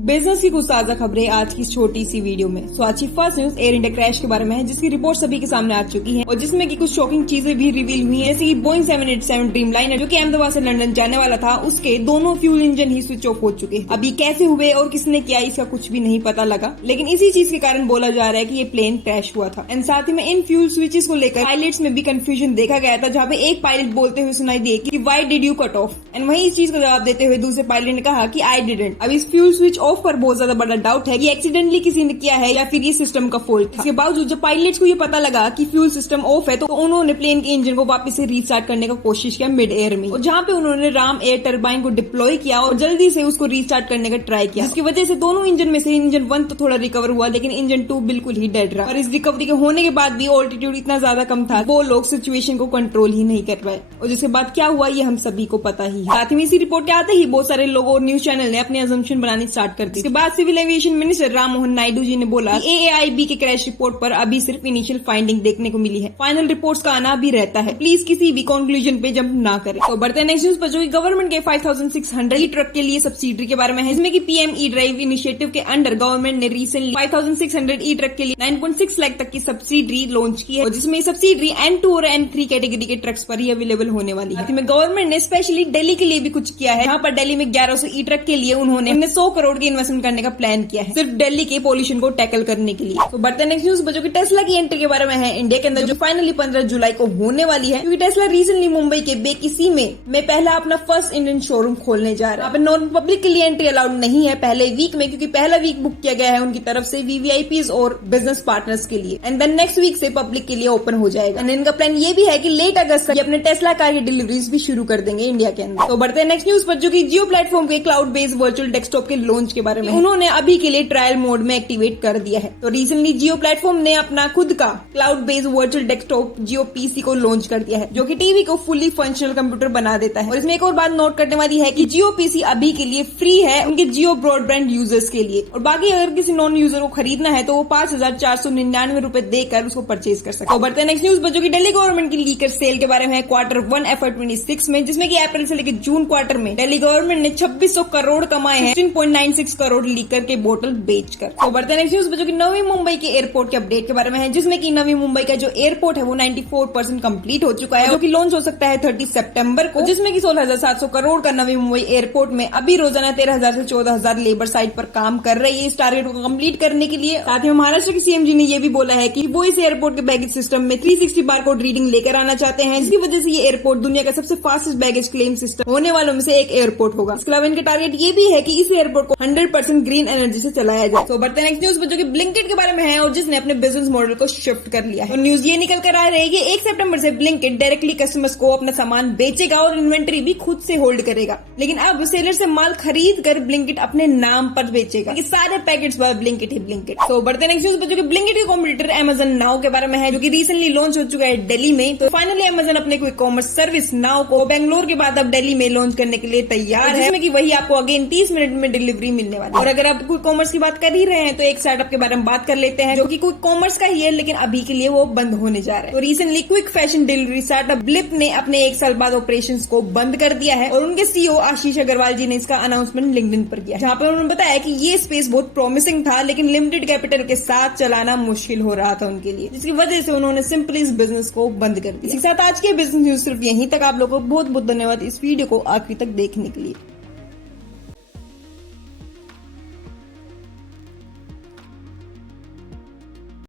Business की कुछ ताजा खबरें आज की छोटी सी वीडियो में। सो आज की first news air India crash के बारे में है, जिसकी रिपोर्ट सभी के सामने आ चुकी है और जिसमें कि कुछ शॉकिंग चीजें भी रिवील हुई हैं, जैसे कि बोइंग 787 ड्रीमलाइनर जो कि अहमदाबाद से लंदन जाने वाला था, उसके दोनों फ्यूल इंजन ही स्विच ऑफ हो चुके हैं। अभी कैसे हुए और किसने किया इसका कुछ भी नहीं पता लगा, लेकिन इसी चीज के कारण बोला जा रहा है कि ये प्लेन क्रैश हुआ था। एंड साथ ही में इन फ्यूल स्विचेस को लेकर पायलट्स में भी कंफ्यूजन देखा गया था, जहाँ पे एक पायलट बोलते हुए सुनाई दिए कि why did you cut off, and वही इस चीज का जवाब देते हुए दूसरे पायलट ने कहा कि आई डिडंट। अब इस फ्यूल स्विच ऑफ पर बहुत ज्यादा डाउट है कि एक्सीडेंटली किसी ने किया है या फिर ये सिस्टम का फॉल्ट था। इसके बावजूद जब पायलट्स को ये पता लगा कि फ्यूल सिस्टम ऑफ है, तो उन्होंने प्लेन के इंजन को वापस से रीस्टार्ट करने का कोशिश किया मिड एयर में, और जहाँ पे उन्होंने राम एयर टर्बाइन को डिप्लॉय किया और जल्दी से उसको रीस्टार्ट करने का ट्राई किया, जिसकी वजह से दोनों इंजन में से इंजन 1 तो थोड़ा रिकवर हुआ, लेकिन इंजन 2 बिल्कुल ही डेड रहा। और इस रिकवरी के होने के बाद भी ऑल्टीट्यूड इतना ज्यादा कम था, वो लोग सिचुएशन को कंट्रोल ही नहीं कर पाए, और जिसके बाद क्या हुआ ये हम सभी को पता ही है। साथ ही इसी रिपोर्ट के आते ही बहुत सारे लोगों और न्यूज चैनल ने अपने अजम्पशन बनानी स्टार्ट कर दी। इसके बाद civil aviation minister Ram Mohan Naidu ji ने बोला कि AAIB के क्रैश रिपोर्ट पर अभी सिर्फ इनिशियल फाइंडिंग देखने को मिली है, फाइनल रिपोर्ट्स का आना भी रहता है, प्लीज किसी भी कंक्लूजन पे जंप ना करें। तो बढ़ते नेक्स्ट न्यूज पर, जो गवर्नमेंट के 5600 ई ट्रक के लिए सब्सिडी के बारे में है, जिसमें कि PM ई ड्राइव इनिशिएटिव के अंडर गवर्नमेंट ने रिसेंटली 5600 ई ट्रक के लिए 9.6 लाख तक की सब्सिडी लॉन्च की है, और जिसमें सब्सिडी N2 और N3 कैटेगरी के ट्रक्स पर ही अवेलेबल होने वाली है। इसमें गवर्नमेंट ने स्पेशली दिल्ली के लिए भी कुछ किया है, जहाँ पर दिल्ली में 1100 ई ट्रक के लिए उन्होंने 100 करोड़ की इन्वेस्टमेंट करने का प्लान किया है, सिर्फ दिल्ली के पॉल्यूशन को टैकल करने के लिए। तो बढ़ते नेक्स्ट न्यूज बच्चों की टेस्ला की एंट्री के बारे में है इंडिया के अंदर, जो फाइनली 15 जुलाई को होने वाली है, क्योंकि टेस्ला रिसेंटली मुंबई के बेकिसी में पहला अपना फर्स्ट इंडियन शोरूम खोलने जा रहा है। अब नॉन पब्लिक के लिए एंट्री अलाउड नहीं है पहले वीक में, क्योंकि पहला वीक बुक किया गया है उनकी तरफ से VVIPs और बिजनेस पार्टनर्स के लिए, एंड देन नेक्स्ट वीक से पब्लिक के लिए ओपन हो जाएगा। एंड इनका प्लान ये भी है कि लेट अगस्त तक अपने टेस्ला कार की डिलीवरीज भी शुरू कर देंगे इंडिया के अंदर। तो बढ़ते नेक्स्ट न्यूज पर, जो कि जियो प्लेटफॉर्म के क्लाउड बेस्ड वर्चुअल डेस्कटॉप के लॉन्च के बारे में, उन्होंने अभी के लिए ट्रायल मोड में एक्टिवेट कर दिया है। तो रिसेंटली जियो प्लेटफॉर्म ने अपना खुद का क्लाउड बेस्ड वर्चुअल डेस्कटॉप जियो PC को लॉन्च कर दिया है, जो कि टीवी को फुली फंक्शनल कंप्यूटर बना देता है। और इसमें एक और बात नोट करने वाली है कि जियो PC अभी के लिए फ्री है उनके जियो ब्रॉडबैंड यूजर्स के लिए, और बाकी अगर किसी नॉन यूजर को खरीदना है तो वो 5499 रूपये देकर उसको परचेज कर सकते हैं। तो बढ़ते नेक्स्ट न्यूज पर, जो कि दिल्ली गवर्नमेंट की लीकर सेल के बारे में है Q1 FY26 में, जिसमें कि अप्रैल से लेकर जून क्वार्टर में दिल्ली गवर्नमेंट ने 2600 करोड़ कमाए हैं 16.96 करोड़ लीकर के बोतल बेचकर। तो बढ़ते नेक्स्ट न्यूज पर, जो कि नवी मुंबई के एयरपोर्ट के अपडेट के बारे में है, जिसमें कि नवी मुंबई का जो एयरपोर्ट है वो 94% कंप्लीट हो चुका है, जो कि लॉन्च हो सकता है 30 सितंबर को, जिसमें कि 16,700 करोड़ का नवी मुंबई एयरपोर्ट में अभी रोजाना 13,000 से 14,000 लेबर साइट पर काम कर रही है इस टारगेट को कंप्लीट करने के लिए। साथ ही महाराष्ट्र के CM जी ने ये भी बोला है कि वो इस एयरपोर्ट के बैगेज सिस्टम में 360 बारकोड रीडिंग लेकर आना चाहते हैं, जिसकी वजह से ये एयरपोर्ट दुनिया का सबसे फास्टेस्ट बैगेज क्लेम सिस्टम होने वालों में से एक एयरपोर्ट होगा। इसके अलावा इनका टारगेट ये भी है कि इस एयरपोर्ट को 100% ग्रीन एनर्जी से चलाया जाए। तो बढ़ते नेक्स्ट न्यूज पर, जो कि ब्लिंकिट के बारे में है और जिसने अपने बिजनेस मॉडल को शिफ्ट कर लिया है। तो न्यूज ये निकल कर आ रही है कि 1 सितंबर से ब्लिंकिट डायरेक्टली कस्टमर्स को अपना सामान बेचेगा और इन्वेंटरी भी खुद से होल्ड करेगा, लेकिन अब सेलर से माल खरीद कर ब्लिंकिट अपने नाम पर बेचेगा, कि सारे पैकेट्स पर ब्लिंकिट ही ब्लिंकिट। तो बढ़ते नेक्स्ट न्यूज पर, जो कि ब्लिंकिट के कॉम्पिटिटर Amazon नाउ के बारे में है, जो कि रिसेंटली लॉन्च हो चुका है दिल्ली में। तो फाइनली Amazon अपने क्विक कॉमर्स सर्विस नाउ को बेंगलोर के बाद अब दिल्ली में लॉन्च करने के लिए तैयार है, जिसमें कि वही आपको अगेन 30 मिनट में डिलीवरी मिलने वाली है। और अगर आप क्विक कॉमर्स की बात कर ही रहे हैं तो एक स्टार्टअप के बारे में बात कर लेते हैं, जो कि क्विक कॉमर्स का ही है, लेकिन अभी के लिए वो बंद होने जा रहा है। तो recently quick fashion delivery startup blip ने अपने 1 साल बाद ऑपरेशंस को बंद कर दिया है, और उनके CEO आशीष अग्रवाल जी ने इसका अनाउंसमेंट लिंक्डइन पर किया, जहाँ पर उन्होंने बताया कि ये स्पेस बहुत प्रॉमिसिंग था, लेकिन लिमिटेड कैपिटल के साथ चलाना मुश्किल हो रहा था उनके लिए, जिसकी वजह से उन्होंने सिंपली इस बिजनेस को बंद कर दिया। इसी के साथ आज के बिजनेस न्यूज सिर्फ यहीं तक। आप लोगों को बहुत बहुत धन्यवाद इस वीडियो को आखिरी तक देखने के लिए।